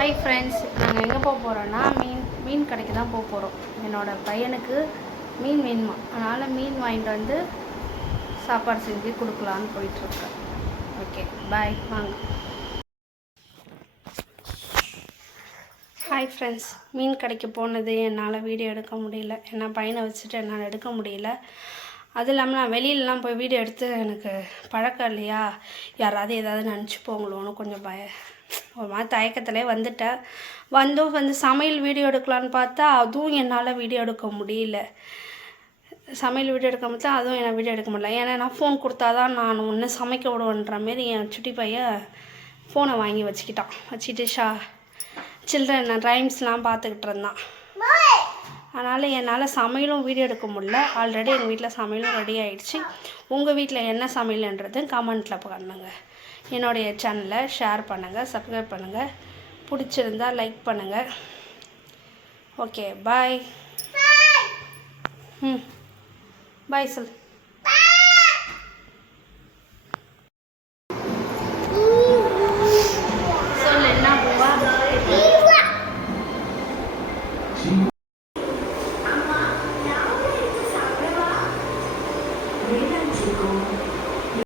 Hi friends, இப்போ நாங்கள் எங்கே போக போகிறோன்னா மீன் கடைக்கு தான் போக போகிறோம். என்னோடய பையனுக்கு மீன் வேணுமா, அதனால் மீன் வாங்கிட்டு வந்து சாப்பாடு செஞ்சு கொடுக்கலான்னு போயிட்டுருக்கேன். ஓகே பாய், வாங்க. ஹாய் ஃப்ரெண்ட்ஸ், மீன் கடைக்கு போனது என்னால் வீடியோ எடுக்க முடியல. ஏன்னா பையனை வச்சுட்டு என்னால் எடுக்க முடியல. அதுவும் இல்லாமல் நான் வெளியிலலாம் போய் வீடியோ எடுத்து எனக்கு பழக்கம் இல்லையா, யாராவது ஏதாவது நினச்சிப்போங்களோன்னு கொஞ்சம் ஒரு மாதிரி தயக்கத்திலே வந்துட்டேன். வந்து சமையல் வீடியோ எடுக்கலான்னு பார்த்தா அதுவும் என்னால் வீடியோ எடுக்க முடியல. சமையல் வீடியோ எடுக்க முடியல, அதுவும் என்னால் வீடியோ எடுக்க முடியல. ஏன்னா நான் ஃபோன் கொடுத்தா தான் நான் ஒன்று சமைக்க விடுவேன்ற மாரி என் சுட்டி பையன் ஃபோனை வாங்கி வச்சுட்டு சில்ட்ரன் ரைம்ஸ்லாம் பார்த்துக்கிட்டு இருந்தான். அதனால் என்னால் சமையலும் வீடியோ எடுக்க முடியல. ஆல்ரெடி எங்கள் வீட்டில் சமையலும் ரெடி ஆகிடுச்சு. உங்கள் வீட்டில் என்ன சமையல்ன்றது கமெண்ட்டில் பண்ணுங்கள். என்னுடைய சேனலை ஷேர் பண்ணுங்கள், சப்ஸ்கிரைப் பண்ணுங்கள், பிடிச்சிருந்தால் லைக் பண்ணுங்கள். Okay bye. பாய் சொல். சொல்லு என்ன பூவா?